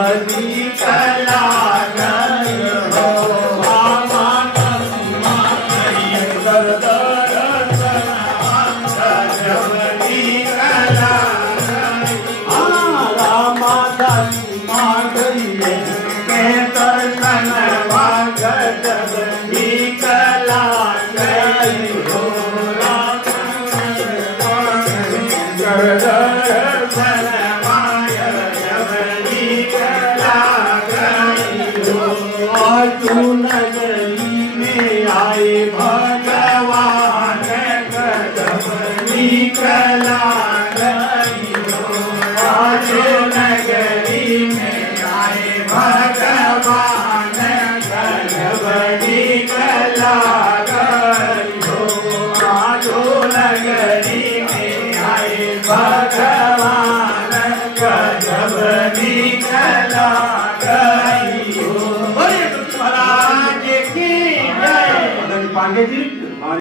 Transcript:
गजबनी कला गई हो रामा धर्मा गई गजबनी कला गई रामा धर्मा गई के दर्शनवा गजबनी कला गई हो नगरी में आए भगवान गजबनी कला गई हो आज नगरी में आए भगवान गजबनी कला गई हो आज नगरी में आए भगवान गजबनी कला गई हो। महाराज की जय। पांडे जी